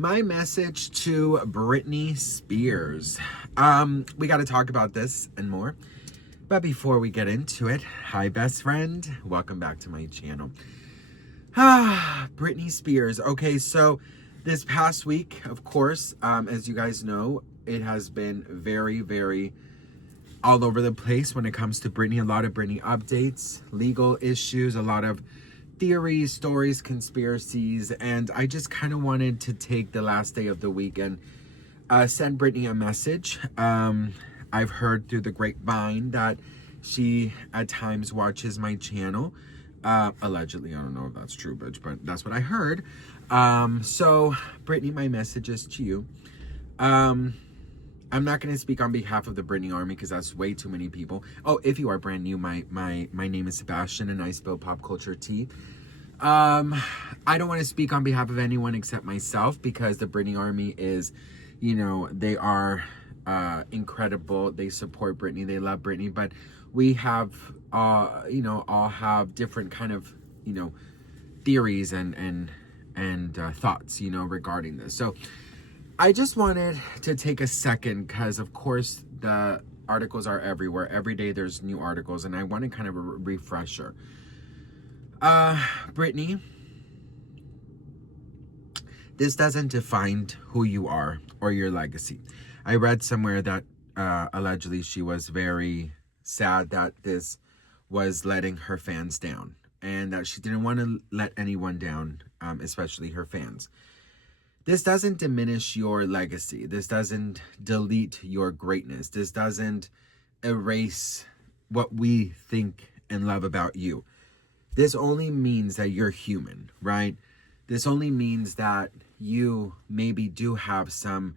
My message to Britney Spears. We got to talk about this and more. But before we get into it, hi, best friend. Welcome back to my channel. Britney Spears. Okay, so this past week, of course, as you guys know, it has been very, very all over the place when it comes to Britney. A lot of Britney updates, legal issues, a lot of theories, stories, conspiracies, and I just kind of wanted to take the last day of the week and send Britney a message. I've heard through the grapevine that she at times watches my channel. Allegedly, I don't know if that's true, but that's what I heard. So Britney, my message is to you. I'm not going to speak on behalf of the Britney Army because that's way too many people. Oh, if you are brand new, my name is Sebastian and I spill pop culture tea. I don't want to speak on behalf of anyone except myself because the Britney Army is, they are incredible. They support Britney. They love Britney. But we have, all have different kind of, theories and thoughts, regarding this. So I just wanted to take a second because, of course, the articles are everywhere. Every day there's new articles, and I wanted kind of a refresher. Britney, this doesn't define who you are or your legacy. I read somewhere that allegedly she was very sad that this was letting her fans down and that she didn't want to let anyone down, especially her fans. This doesn't diminish your legacy. This doesn't delete your greatness. This doesn't erase what we think and love about you. This only means that you're human, right? This only means that you maybe do have some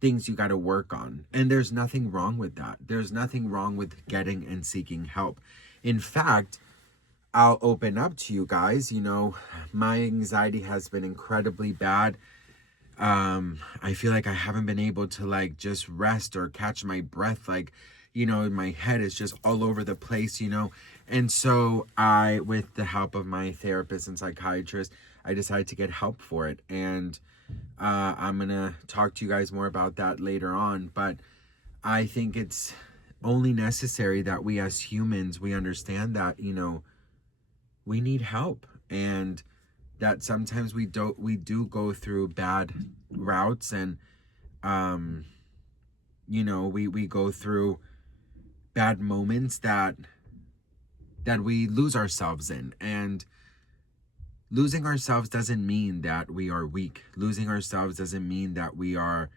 things you got to work on. And there's nothing wrong with that. There's nothing wrong with getting and seeking help. In fact, I'll open up to you guys. My anxiety has been incredibly bad. I feel like I haven't been able to just rest or catch my breath. My head is just all over the place, And so with the help of my therapist and psychiatrist, I decided to get help for it. And I'm going to talk to you guys more about that later on. But I think it's only necessary that we as humans, we understand that, we need help. And that sometimes we do go through bad routes and, we go through bad moments that we lose ourselves in. And losing ourselves doesn't mean that we are weak. Losing ourselves doesn't mean that we are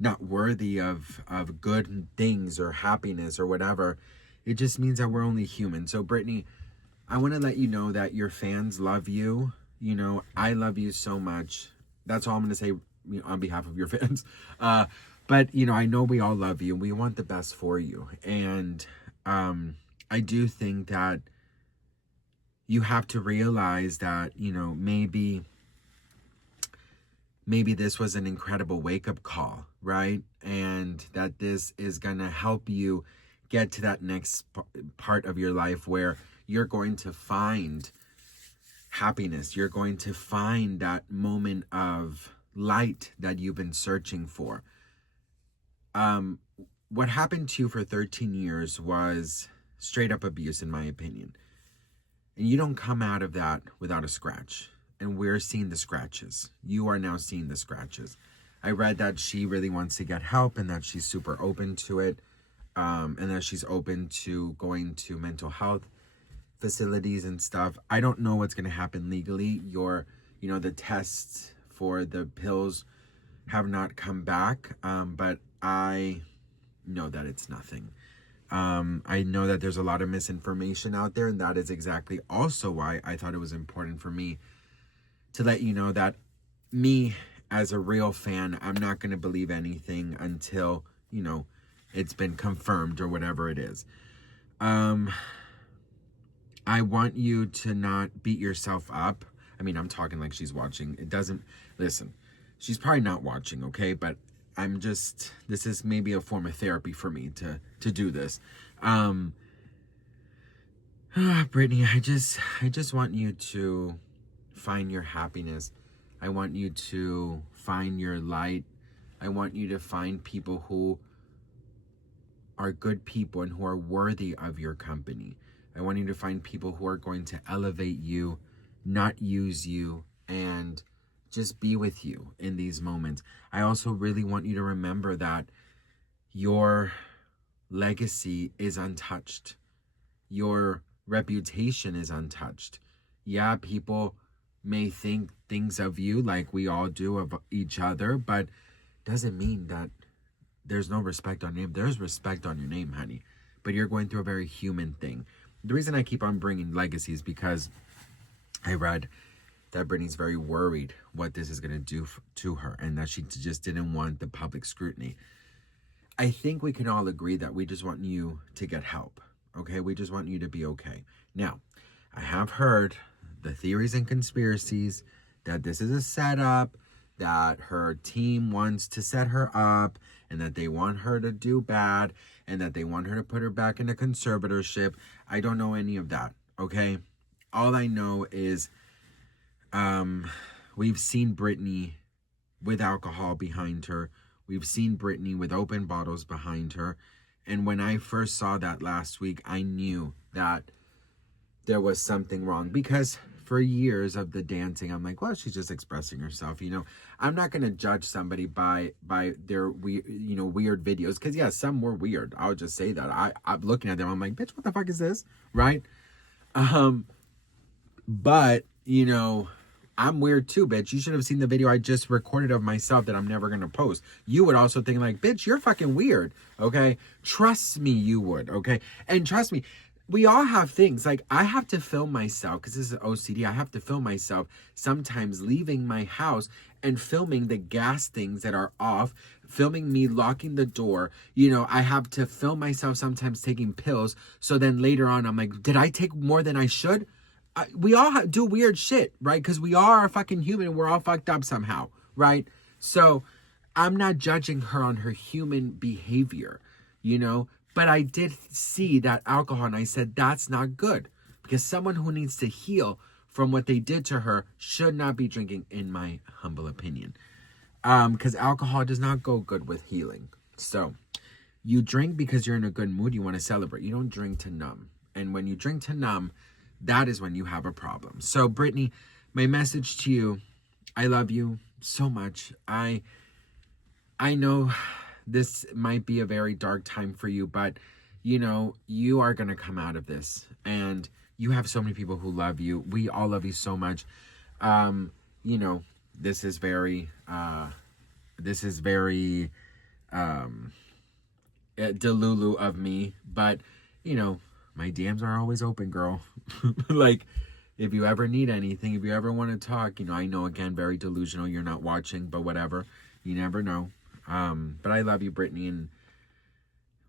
not worthy of good things or happiness or whatever. It just means that we're only human. So Britney, I want to let you know that your fans love you. I love you so much. That's all I'm going to say on behalf of your fans. But, I know we all love you and we want the best for you. And I do think that you have to realize that, maybe this was an incredible wake-up call, right? And that this is going to help you get to that next part of your life where you're going to find happiness. You're going to find that moment of light that you've been searching for. What happened to you for 13 years was straight up abuse, in my opinion. And you don't come out of that without a scratch. And we're seeing the scratches. You are now seeing the scratches. I read that she really wants to get help and that she's super open to it. And that she's open to going to mental health facilities and stuff. I don't know what's going to happen legally. The tests for the pills have not come back. But I know that it's nothing. I know that there's a lot of misinformation out there, and that is exactly also why I thought it was important for me to let you know that me as a real fan, I'm not going to believe anything until, it's been confirmed or whatever it is. I want you to not beat yourself up. I mean, I'm talking like she's watching. Listen, she's probably not watching, okay? But this is maybe a form of therapy for me to do this. Brittany, I just want you to find your happiness. I want you to find your light. I want you to find people who are good people and who are worthy of your company. I want you to find people who are going to elevate you, not use you, and just be with you in these moments. I also really want you to remember that your legacy is untouched. Your reputation is untouched. Yeah, people may think things of you like we all do of each other, but doesn't mean that there's no respect on your name. There's respect on your name, honey. But you're going through a very human thing. The reason I keep on bringing legacy is because I read that Britney's very worried what this is going to do to her, and that she just didn't want the public scrutiny. I think we can all agree that we just want you to get help, okay? We just want you to be okay. Now, I have heard the theories and conspiracies that this is a setup, that her team wants to set her up, and that they want her to do bad, and that they want her to put her back into conservatorship. I don't know any of that, okay? All I know is we've seen Britney with alcohol behind her. We've seen Britney with open bottles behind her. And when I first saw that last week, I knew that there was something wrong, because for years of the dancing, I'm like, well, she's just expressing herself. You know, I'm not going to judge somebody by their weird videos, because yeah, some were weird. I'll just say that. I'm looking at them, I'm like, bitch, what the fuck is this? Right? But you know, I'm weird too, bitch. You should have seen the video I just recorded of myself that I'm never going to post. You would also think like, bitch, you're fucking weird. Okay. Trust me, you would. Okay. And trust me, we all have things. Like, I have to film myself, because this is OCD. I have to film myself sometimes leaving my house and filming the gas things that are off, filming me locking the door. You know, I have to film myself sometimes taking pills. So then later on, I'm like, did I take more than I should? We all do weird shit, right? Because we are fucking human and we're all fucked up somehow, right? So I'm not judging her on her human behavior, you know? But I did see that alcohol, and I said, that's not good. Because someone who needs to heal from what they did to her should not be drinking, in my humble opinion. Because alcohol does not go good with healing. So you drink because you're in a good mood. You want to celebrate. You don't drink to numb. And when you drink to numb, that is when you have a problem. So, Britney, my message to you, I love you so much. I know this might be a very dark time for you, but, you know, you are going to come out of this. And you have so many people who love you. We all love you so much. You know, this is very delulu of me. But, you know, my DMs are always open, girl. Like, if you ever need anything, if you ever want to talk, you know, I know, again, very delusional. You're not watching, but whatever. You never know. But I love you, Britney, and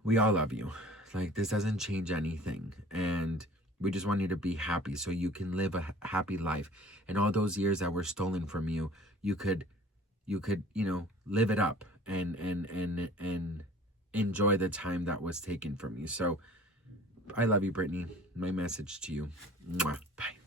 we all love you. Like, this doesn't change anything. And we just want you to be happy so you can live a happy life. And all those years that were stolen from you, you could, you know, live it up and enjoy the time that was taken from you. So I love you, Britney. My message to you. Mwah. Bye.